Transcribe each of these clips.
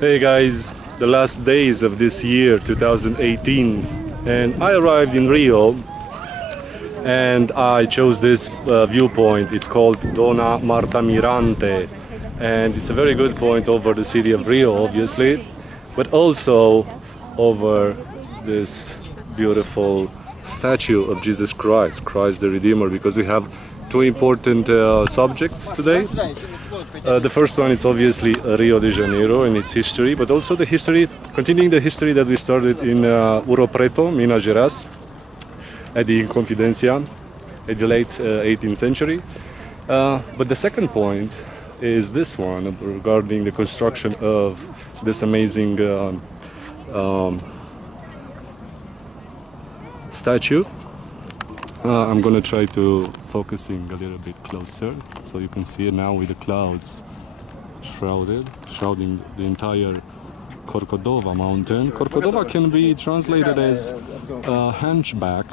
Hey guys, the last days of this year 2018, and I arrived in Rio and I chose this viewpoint. It's called Dona Marta Mirante, and it's a very good point over the city of Rio, obviously, but also over this beautiful statue of Jesus Christ, Christ the Redeemer, because we have two important subjects today. The first one is obviously Rio de Janeiro and its history, but also the history, continuing the history that we started in Ouro Preto, Minas Gerais, at the Inconfidencia, at the late 18th century. But the second point is this one regarding the construction of this amazing statue. I'm gonna try to focusing a little bit closer so you can see it now with the clouds shrouding the entire Corcodova mountain. Corcodova can be translated as hunchback,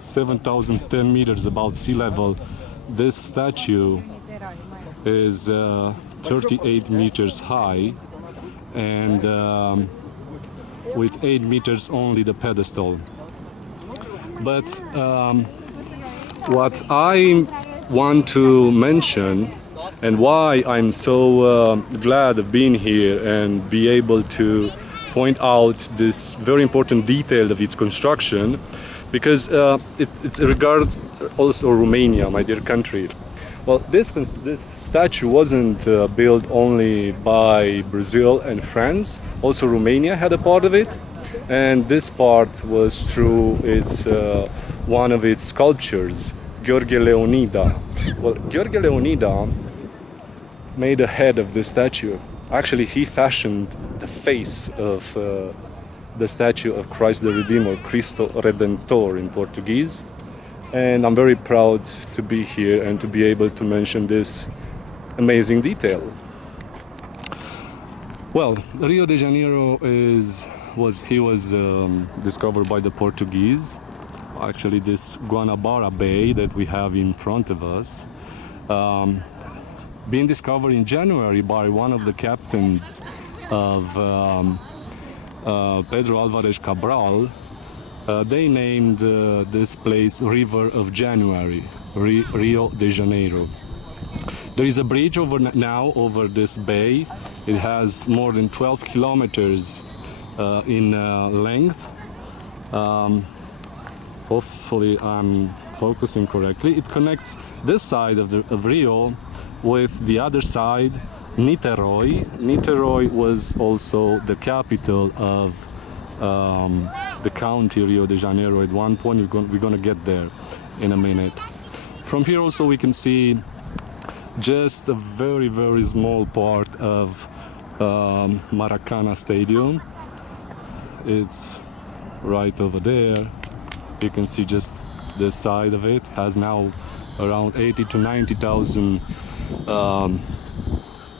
7,010 meters above sea level. This statue is 38 meters high and with 8 meters only the pedestal. But what I want to mention and why I'm so glad of being here and be able to point out this very important detail of its construction, because it regards also Romania, my dear country. Well, this statue wasn't built only by Brazil and France, also Romania had a part of it. And this part was through its one of its sculptors, Gheorghe Leonida. Well, Gheorghe Leonida made a head of the statue. Actually, he fashioned the face of the statue of Christ the Redeemer, Cristo Redentor in Portuguese. And I'm very proud to be here and to be able to mention this amazing detail. Well, Rio de Janeiro was discovered by the Portuguese. Actually, this Guanabara Bay that we have in front of us, being discovered in January by one of the captains of Pedro Alvarez Cabral. They named this place River of January, Rio de Janeiro. There is a bridge now over this bay. It has more than 12 kilometers in length. Hopefully I'm focusing correctly. It connects this side of Rio with the other side, Niterói. Niterói was also the capital of the county Rio de Janeiro at one point. We're gonna get there in a minute. From here also we can see just a very, very small part of Maracana Stadium. It's right over there. You can see just this side of it has now around 80 to 90,000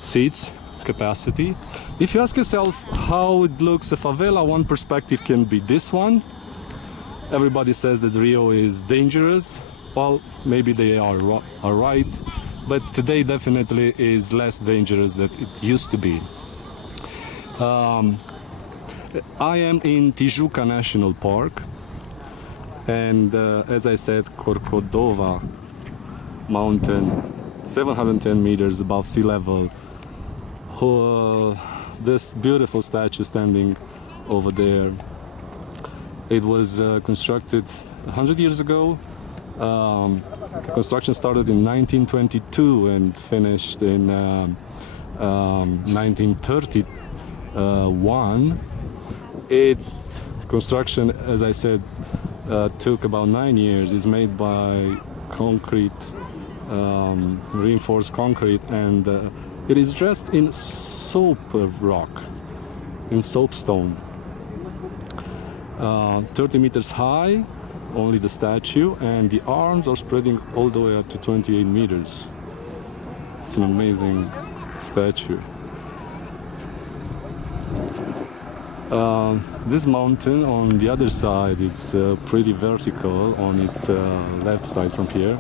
seats capacity. If you ask yourself how it looks a favela, one perspective can be this one. Everybody says that Rio is dangerous. Well, maybe they are right, but today definitely is less dangerous than it used to be. I am in Tijuca National Park, and as I said, Corcodova mountain, 710 meters above sea level. This beautiful statue standing over there, it was constructed 100 years ago. The construction started in 1922 and finished in 1931. Its construction, as I said, took about 9 years. It's made by concrete, reinforced concrete, and it is dressed in soap rock, in soapstone. 30 meters high, only the statue, and the arms are spreading all the way up to 28 meters. It's an amazing statue. This mountain on the other side, it's pretty vertical on its left side from here.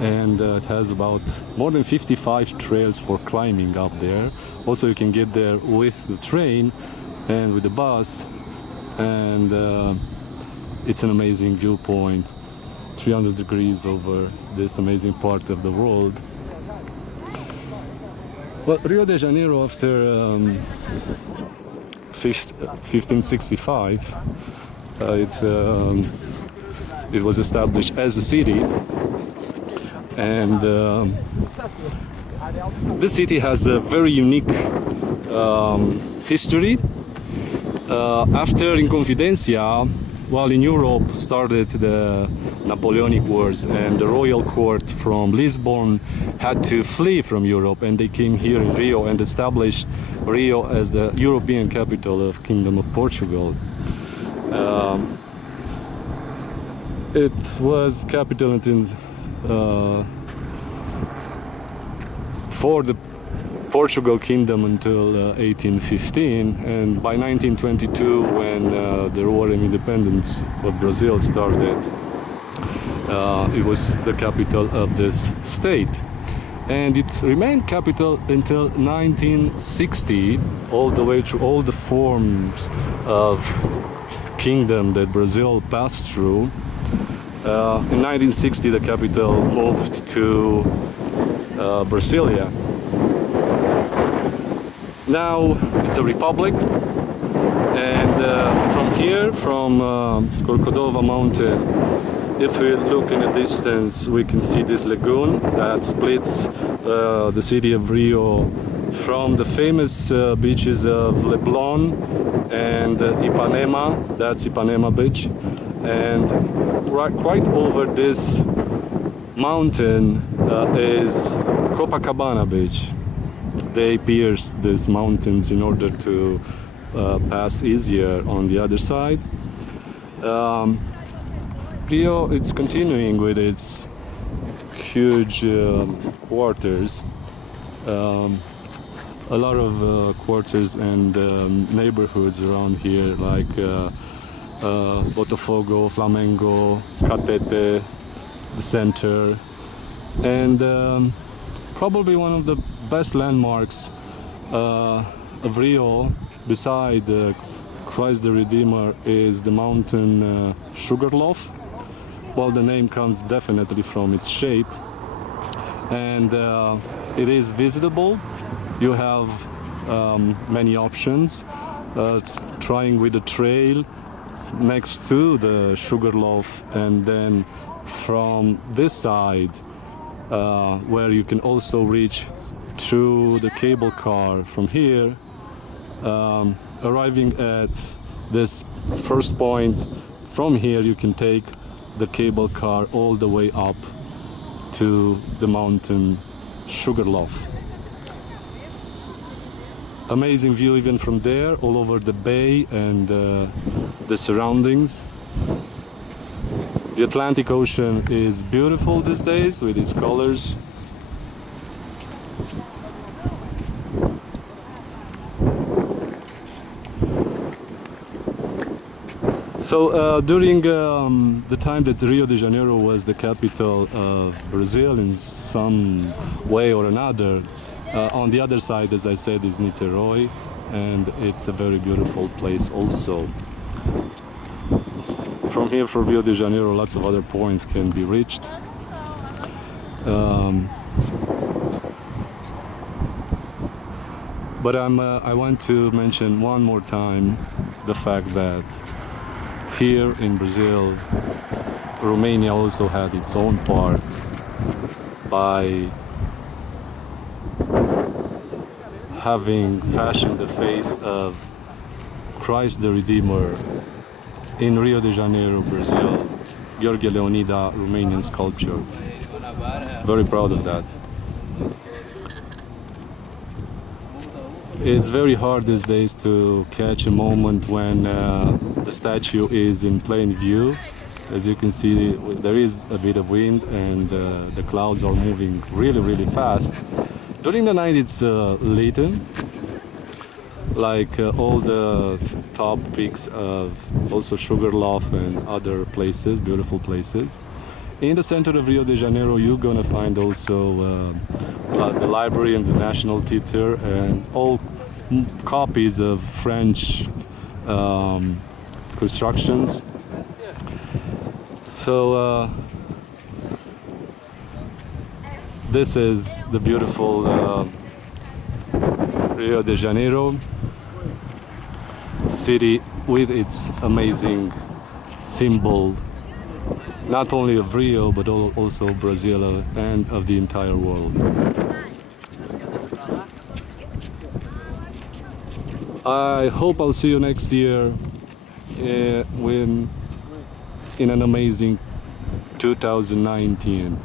and it has about more than 55 trails for climbing up there. Also, you can get there with the train and with the bus, and it's an amazing viewpoint, 300 degrees over this amazing part of the world. Well, Rio de Janeiro, after 1565, it was established as a city, and this city has a very unique history. After Inconfidencia, while in Europe started the Napoleonic Wars, and the royal court from Lisbon had to flee from Europe, and they came here in Rio and established Rio as the European capital of Kingdom of Portugal. It was capital until for the Portugal Kingdom until 1815, and by 1922, when the War of Independence of Brazil started, it was the capital of this state, and it remained capital until 1960, all the way through all the forms of kingdom that Brazil passed through. In 1960, the capital moved to Brasilia. Now it's a republic, and from here, from Corcodova mountain, if we look in the distance, we can see this lagoon that splits the city of Rio from the famous beaches of Leblon and Ipanema. That's Ipanema beach, and quite over this mountain is Copacabana beach. They pierced these mountains in order to pass easier on the other side. Rio, it's continuing with its huge quarters, a lot of quarters and neighborhoods around here, like Botafogo, Flamengo, Catete, the center, and probably one of the best landmarks of Rio, beside Christ the Redeemer, is the mountain Sugarloaf. Well, the name comes definitely from its shape, and it is visitable. You have many options, trying with the trail next to the Sugarloaf, and then from this side, where you can also reach through the cable car from here, arriving at this first point. From here you can take the cable car all the way up to the mountain Sugarloaf. Amazing view even from there, all over the bay and the surroundings. The Atlantic Ocean is beautiful these days with its colors. So during the time that Rio de Janeiro was the capital of Brazil in some way or another, on the other side, as I said, is Niterói, and it's a very beautiful place also. From here, from Rio de Janeiro, lots of other points can be reached. But I want to mention one more time the fact that here in Brazil, Romania also had its own part by having fashioned the face of Christ the Redeemer in Rio de Janeiro, Brazil. Gheorghe Leonida, Romanian sculpture. Very proud of that. It's very hard these days to catch a moment when the statue is in plain view. As you can see, there is a bit of wind, and the clouds are moving really fast. During the night it's latent, like all the top peaks of also Sugarloaf and other places, beautiful places. In the center of Rio de Janeiro, you're gonna find also the library and the National Theater, and all copies of French constructions. So this is the beautiful Rio de Janeiro city with its amazing symbol, not only of Rio but also Brazil and of the entire world. I hope I'll see you next year in an amazing 2019.